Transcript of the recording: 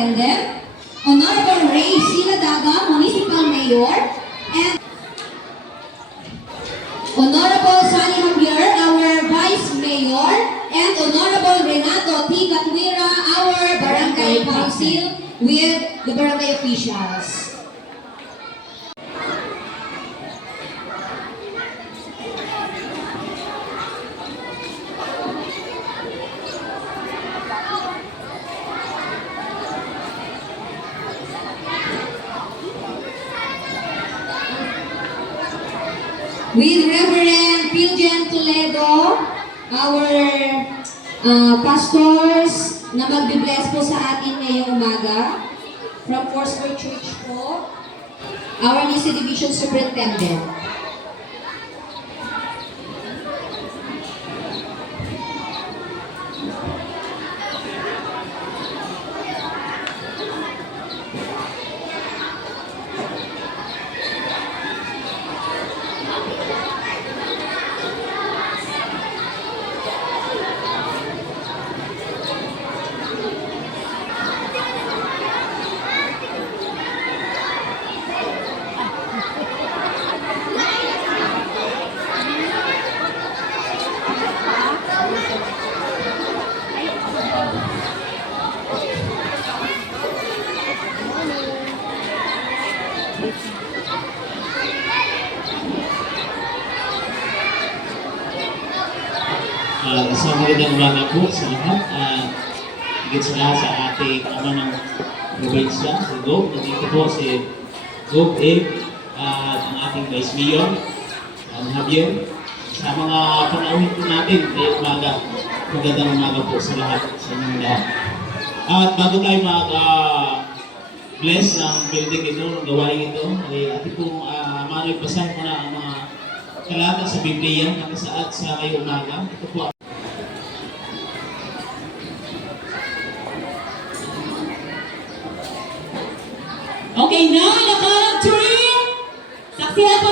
Superintendent, Honorable Ray Siladaga, Municipal Mayor, and Honorable Sally Javier, our Vice Mayor, and Honorable Renato T. Catwira, our Barangay Council, with the barangay officials. With Reverend Pilgen Toledo, our pastors na magbe-bless po sa atin ngayong umaga, from Foursquare Church po, our Nisi Division Superintendent. Isang magandang umaga po sa lahat. Higit sa lahat sa ating ama ng probinsya, si Gob. Nandito po si Gob Eg at ang ating Vice Mayor, Javier. Sa mga panauhin po natin ngayong umaga, magandang umaga po sa lahat, sa inyong lahat. At bago tayo mag-bless ng building ito, ng gawain ito, ay ating pong maraming basahin mo na ang mga talata sa Biblia na kasaad sa ngayong umaga. Ito po. Okay, now in the count of three, saksihan po